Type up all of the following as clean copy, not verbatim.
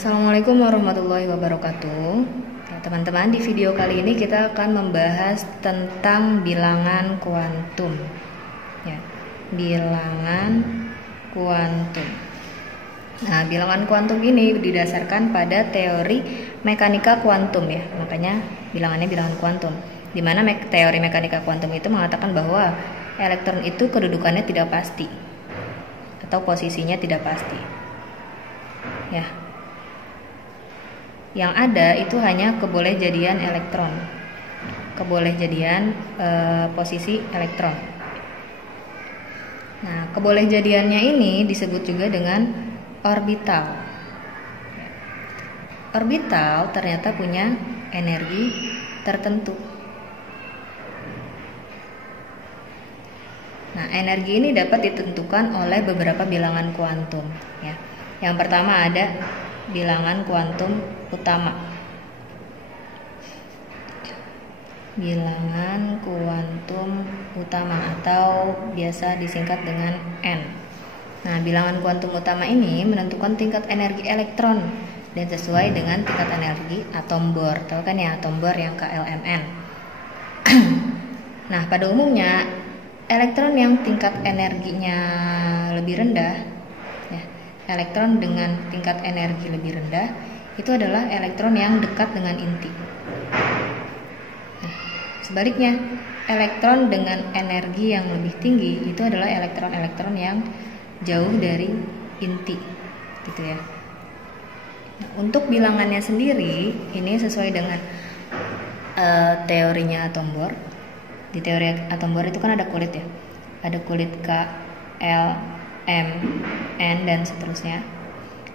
Assalamualaikum warahmatullahi wabarakatuh. Ya, teman-teman, di video kali ini kita akan membahas tentang bilangan kuantum. Ya, bilangan kuantum. Nah, bilangan kuantum ini didasarkan pada teori mekanika kuantum ya. Makanya bilangannya bilangan kuantum. Di mana teori mekanika kuantum itu mengatakan bahwa elektron itu kedudukannya tidak pasti atau posisinya tidak pasti. Ya. Yang ada itu hanya kebolehjadian elektron, kebolehjadian posisi elektron. Nah, kebolehjadiannya ini disebut juga dengan orbital. Orbital ternyata punya energi tertentu. Nah, energi ini dapat ditentukan oleh beberapa bilangan kuantum. Ya. Yang pertama ada bilangan kuantum utama. Bilangan kuantum utama atau biasa disingkat dengan N. Nah, bilangan kuantum utama ini menentukan tingkat energi elektron dan sesuai dengan tingkat energi atom Bohr. Tahu kan ya atom Bohr yang KLMN. Nah, pada umumnya elektron yang tingkat energinya lebih rendah, ya, elektron dengan tingkat energi lebih rendah itu adalah elektron yang dekat dengan inti. Nah, sebaliknya, elektron dengan energi yang lebih tinggi itu adalah elektron-elektron yang jauh dari inti, gitu ya. Nah, untuk bilangannya sendiri ini sesuai dengan teorinya atom Bohr. Di teori atom Bohr itu kan ada kulit ya, ada kulit K, L, M, N dan seterusnya.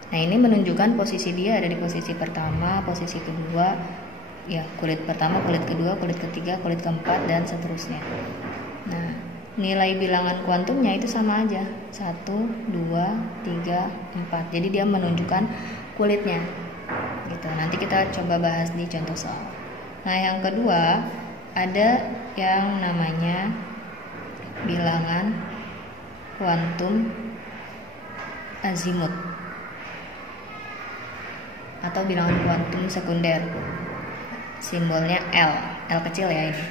Nah, ini menunjukkan posisi dia ada di posisi pertama, posisi kedua, ya kulit pertama, kulit kedua, kulit ketiga, kulit keempat dan seterusnya. Nah, nilai bilangan kuantumnya itu sama aja, 1, 2, 3, 4. Jadi dia menunjukkan kulitnya. Gitu. Nanti kita coba bahas di contoh soal. Nah, yang kedua ada yang namanya bilangan kuantum azimut atau bilangan kuantum sekunder. Simbolnya L kecil ya ini.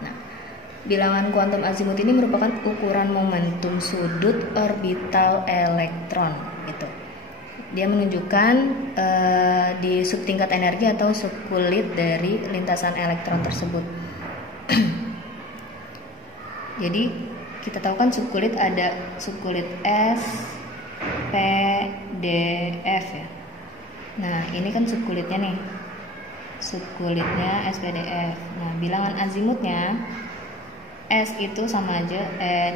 Nah, bilangan kuantum azimut ini merupakan ukuran momentum sudut orbital elektron gitu. Dia menunjukkan di subtingkat energi atau subkulit dari lintasan elektron tersebut. Jadi kita tahu kan subkulit ada subkulit S, P, D, F ya. Nah, ini kan subkulitnya nih. Subkulitnya S, P, D, F. Nah, bilangan azimutnya S itu sama aja,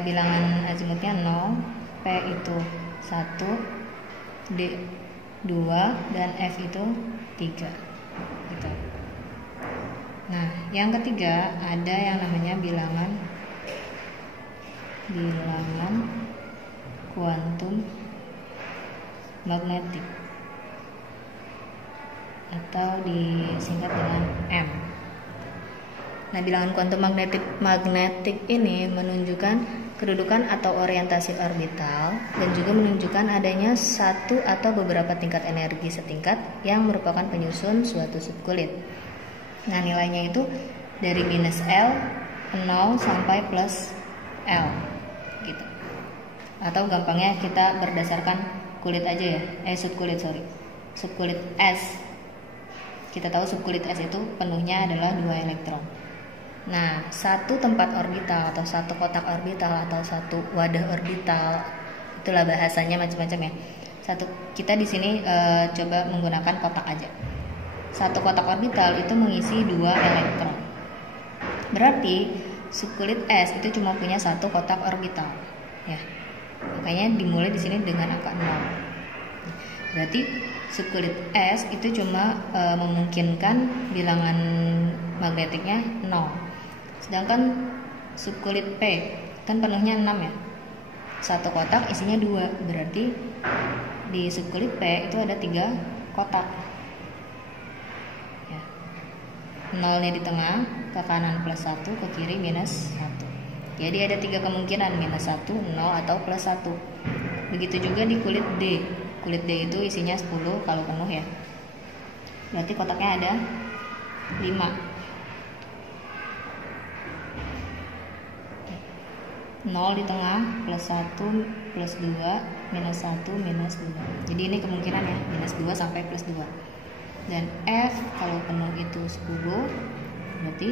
bilangan azimutnya 0, P itu 1, D 2 dan F itu 3 gitu. Nah, yang ketiga ada yang namanya bilangan kuantum magnetik atau disingkat dengan M. Nah, bilangan kuantum magnetik ini menunjukkan kedudukan atau orientasi orbital dan juga menunjukkan adanya satu atau beberapa tingkat energi setingkat yang merupakan penyusun suatu subkulit. Nah, nilainya itu dari minus L, 0 sampai plus L gitu. Atau gampangnya kita berdasarkan kulit aja ya, subkulit S. Kita tahu subkulit S itu penuhnya adalah 2 elektron. Nah, satu tempat orbital atau satu kotak orbital atau satu wadah orbital, itulah bahasanya macam-macam ya. Kita di sini coba menggunakan kotak aja. Satu kotak orbital itu mengisi 2 elektron. Berarti subkulit S itu cuma punya satu kotak orbital, ya. Makanya dimulai di sini dengan angka 0. Berarti subkulit S itu cuma memungkinkan bilangan magnetiknya 0. Sedangkan subkulit P kan penuhnya 6 ya. Satu kotak isinya 2. Berarti di subkulit P itu ada 3 kotak. Ya. 0-nya di tengah, ke kanan plus 1, ke kiri minus 1. Jadi ada 3 kemungkinan, minus 1, 0 atau plus 1. Begitu juga di kulit D. kulit D itu isinya 10 kalau penuh ya. Berarti kotaknya ada 5. 0 di tengah, plus 1, plus 2, minus 1, minus 2. Jadi ini kemungkinan ya, minus 2 sampai plus 2. Dan F kalau penuh itu 10, berarti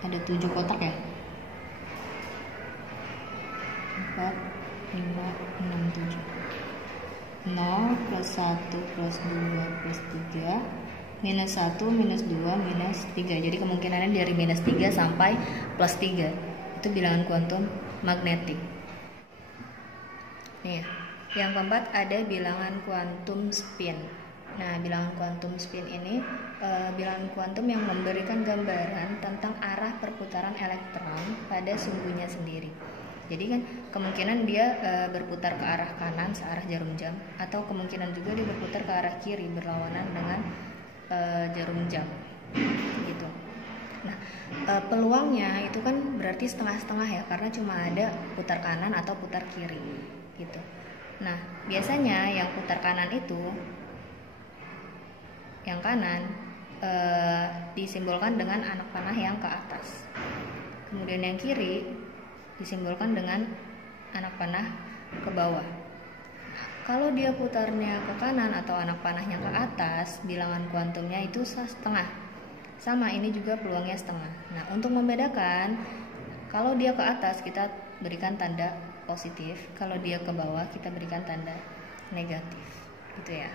ada 7 kotak ya. 4, 5, 6, 7. 0, plus 1, plus 2, plus 3, minus 1, minus 2, minus 3. Jadi kemungkinannya dari minus 3 sampai plus 3. Itu bilangan kuantum magnetik. Nih, yang keempat ada bilangan kuantum spin. Nah, bilangan kuantum spin ini bilangan kuantum yang memberikan gambaran tentang arah perputaran elektron pada sumbunya sendiri. Jadi kan kemungkinan dia berputar ke arah kanan searah jarum jam, atau kemungkinan juga dia berputar ke arah kiri berlawanan dengan jarum jam gitu. Nah, peluangnya itu kan berarti setengah-setengah ya, karena cuma ada putar kanan atau putar kiri gitu. Nah, biasanya yang putar kanan itu, yang kanan disimbolkan dengan anak panah yang ke atas. Kemudian yang kiri disimbolkan dengan anak panah ke bawah. Kalau dia putarnya ke kanan atau anak panahnya ke atas, bilangan kuantumnya itu setengah. Sama, ini juga peluangnya setengah. Nah, untuk membedakan, kalau dia ke atas kita berikan tanda positif, kalau dia ke bawah kita berikan tanda negatif, gitu ya.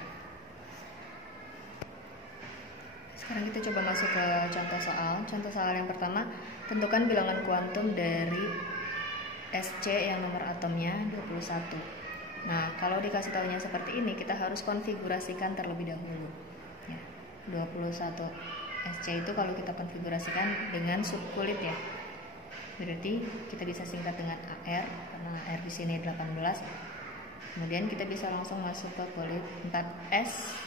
Sekarang kita coba masuk ke contoh soal. Contoh soal yang pertama, tentukan bilangan kuantum dari SC yang nomor atomnya 21. Nah, kalau dikasih tahunya seperti ini, kita harus konfigurasikan terlebih dahulu. Ya, 21 SC itu kalau kita konfigurasikan dengan subkulit ya. Berarti kita bisa singkat dengan AR, karena AR di sini 18. Kemudian kita bisa langsung masuk ke kulit 4S,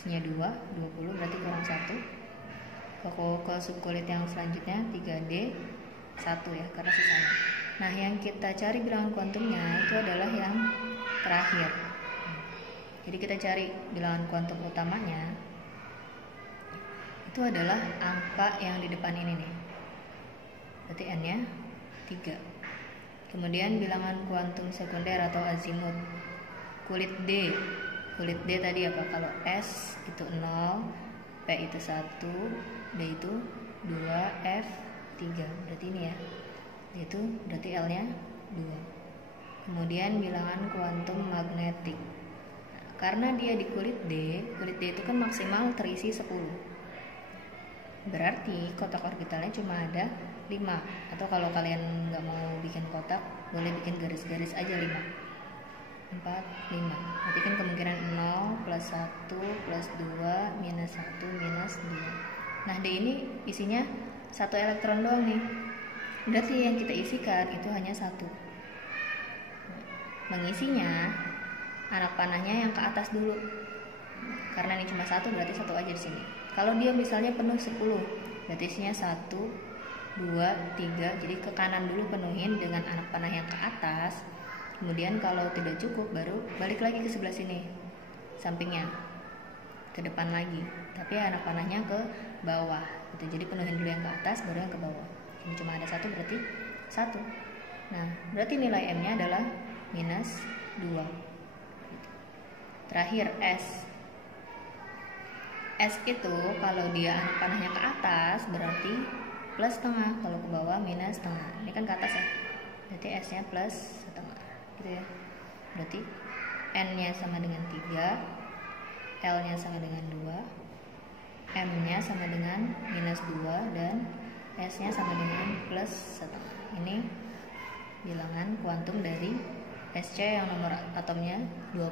isinya 2, 20 berarti kurang 1. Ke subkulit yang selanjutnya 3D, 1 ya, karena sisanya. Nah, yang kita cari bilangan kuantumnya itu adalah yang terakhir. Jadi kita cari bilangan kuantum utamanya, itu adalah angka yang di depan ini nih. Berarti N-nya 3. Kemudian bilangan kuantum sekunder atau azimut. Kulit D. Kulit D tadi apa? Kalau S itu 0, P itu 1, D itu 2, F 3. Berarti ini ya. Itu berarti L-nya 2. Kemudian bilangan kuantum magnetik. Karena dia di kulit D itu kan maksimal terisi 10. Berarti kotak orbitalnya cuma ada 5. Atau kalau kalian nggak mau bikin kotak, boleh bikin garis-garis aja 5. 4, 5. Berarti kan kemungkinan 0, plus 1, plus 2, minus 1, minus 2. Nah, D ini isinya 1 elektron doang nih. Berarti yang kita isikan itu hanya 1. Mengisinya, anak panahnya yang ke atas dulu. Karena ini cuma 1, berarti 1 aja di sini. Kalau dia misalnya penuh 10, berarti isinya 1, 2, 3. Jadi ke kanan dulu penuhin dengan anak panah yang ke atas. Kemudian kalau tidak cukup, baru balik lagi ke sebelah sini, sampingnya, ke depan lagi. Tapi anak panahnya ke bawah. Gitu. Jadi penuhin dulu yang ke atas, baru yang ke bawah. Ini cuma ada 1, berarti 1. Nah, berarti nilai M-nya adalah minus 2. Terakhir S. S itu kalau dia anak panahnya ke atas berarti plus setengah, kalau ke bawah minus setengah. Ini kan ke atas ya, berarti S-nya plus setengah, gitu ya. Berarti N-nya sama dengan 3, L-nya sama dengan 2, M-nya sama dengan minus 2, dan S-nya sama dengan plus setengah. Ini bilangan kuantum dari SC yang nomor atomnya 21.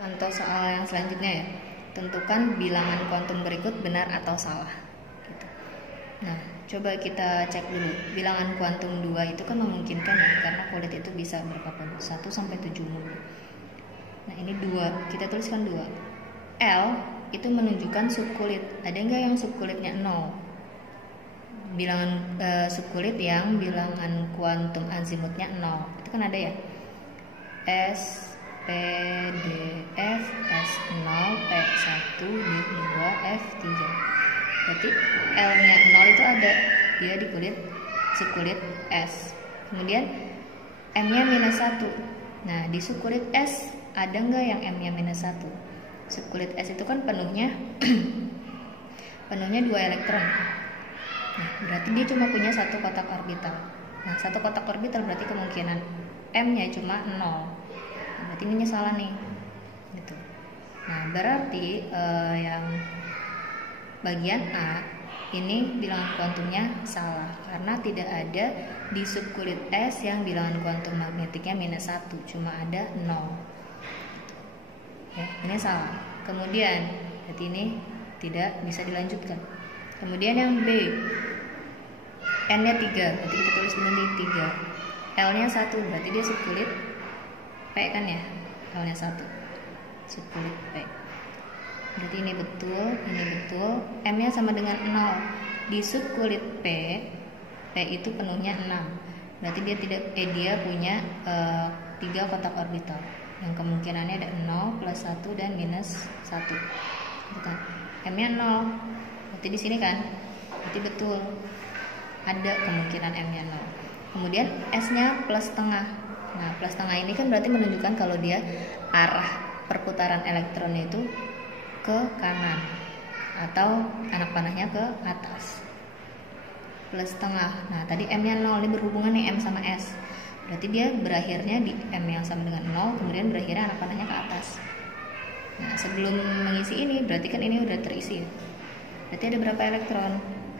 Contoh soal yang selanjutnya ya. Tentukan bilangan kuantum berikut benar atau salah. Gitu. Nah, coba kita cek dulu. Bilangan kuantum 2 itu kan memungkinkan ya, karena kulit itu bisa berapapun, 1 sampai 7 mulu. Nah, ini 2, kita tuliskan 2. L itu menunjukkan subkulit. Ada nggak yang subkulitnya 0? Bilangan subkulit yang bilangan kuantum azimutnya 0. Itu kan ada ya. S P D F S0 P1 D2 F3. Berarti L-nya 0 itu ada, dia di subkulit S. Kemudian M-nya -1. Nah, di subkulit S ada nggak yang M-nya -1? Subkulit S itu kan penuhnya penuhnya 2 elektron. Nah, berarti dia cuma punya satu kotak orbital. Nah, satu kotak orbital berarti kemungkinan M-nya cuma 0. Nah, berarti ini salah nih. Gitu. Nah, berarti yang bagian A ini bilangan kuantumnya salah karena tidak ada di subkulit S yang bilangan kuantum magnetiknya -1, cuma ada 0. Ya, ini salah. Kemudian berarti ini tidak bisa dilanjutkan. Kemudian yang B, N-nya 3, berarti kita tulis dulu nih 3. L-nya 1, berarti dia subkulit P kan ya? L-nya 1, subkulit P. Berarti ini betul, M-nya sama dengan 0. Di subkulit P itu penuhnya 6. Berarti dia punya 3 kotak orbital. Yang kemungkinannya ada 0, +1 dan -1. Bukan. M-nya 0. Berarti di sini kan? Berarti betul. Ada kemungkinan M-nya 0. Kemudian S-nya +1/2. Nah, +1/2 ini kan berarti menunjukkan kalau dia arah perputaran elektronnya itu ke kanan atau anak panahnya ke atas. +1/2. Nah, tadi M-nya 0, ini berhubungan nih M sama S. Berarti dia berakhirnya di M yang sama dengan 0, kemudian berakhirnya anak panahnya ke atas. Nah, sebelum mengisi ini berarti kan ini udah terisi ya. Berarti ada berapa elektron?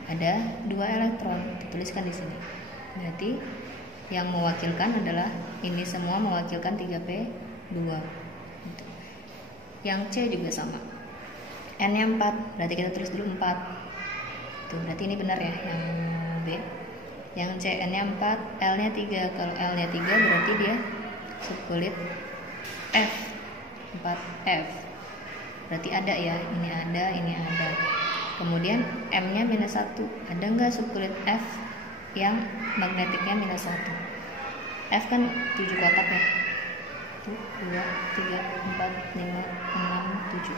Ada 2 elektron, dituliskan di sini. Berarti yang mewakilkan adalah ini semua mewakilkan 3p2. Yang C juga sama. N-nya 4, berarti kita tulis dulu 4. Tuh, berarti ini benar ya yang B. Yang C, N-nya 4, L-nya 3. Kalau L-nya 3 berarti dia subkulit F. 4F. Berarti ada ya, ini ada. Kemudian M-nya -1. Ada nggak subkulit F yang magnetiknya -1? F kan 7 kotak ya. 1, 2, 3, 4, 5, 6, 7.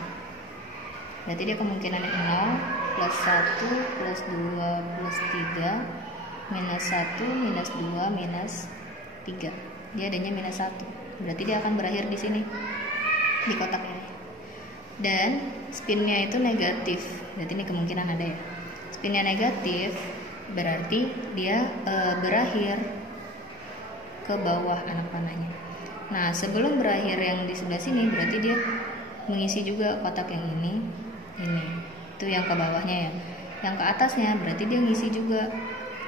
Berarti dia kemungkinannya 0, +1, +2, +3, -1, -2, -3. Dia adanya -1. Berarti dia akan berakhir di sini, di kotak ini. Dan spinnya itu negatif. Berarti ini kemungkinan ada ya. Spinnya negatif berarti dia berakhir ke bawah anak panahnya. Nah, sebelum berakhir yang di sebelah sini berarti dia mengisi juga kotak yang ini. Itu yang ke bawahnya ya. Yang ke atasnya berarti dia ngisi juga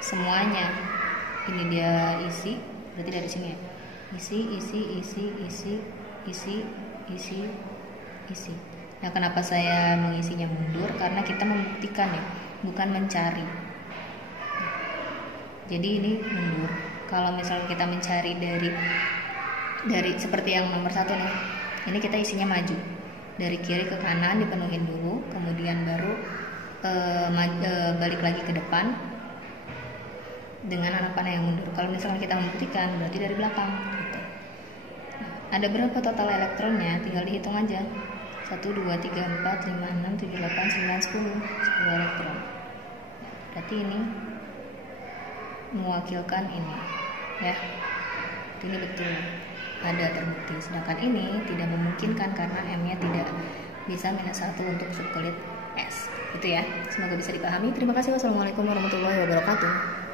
semuanya. Ini dia isi, berarti dari sini ya. Isi. Nah, kenapa saya mengisinya mundur? Karena kita membuktikan ya, bukan mencari. Jadi ini mundur. Kalau misalnya kita mencari dari seperti yang nomor 1 nih, ini kita isinya maju dari kiri ke kanan, dipenuhin dulu, kemudian baru balik lagi ke depan dengan anak panah yang mundur. Kalau misalnya kita membuktikan berarti dari belakang gitu. Nah, ada berapa total elektronnya? Tinggal dihitung aja. 1, 2, 3, 4, 5, 6, 7, 8, 9, 10 elektron. Berarti ini mewakilkan ini ya. Ini betul, ada terbukti. Sedangkan ini tidak memungkinkan karena M-nya tidak bisa -1 untuk subkulit S. Itu ya. Semoga bisa dipahami. Terima kasih. Wassalamualaikum warahmatullahi wabarakatuh.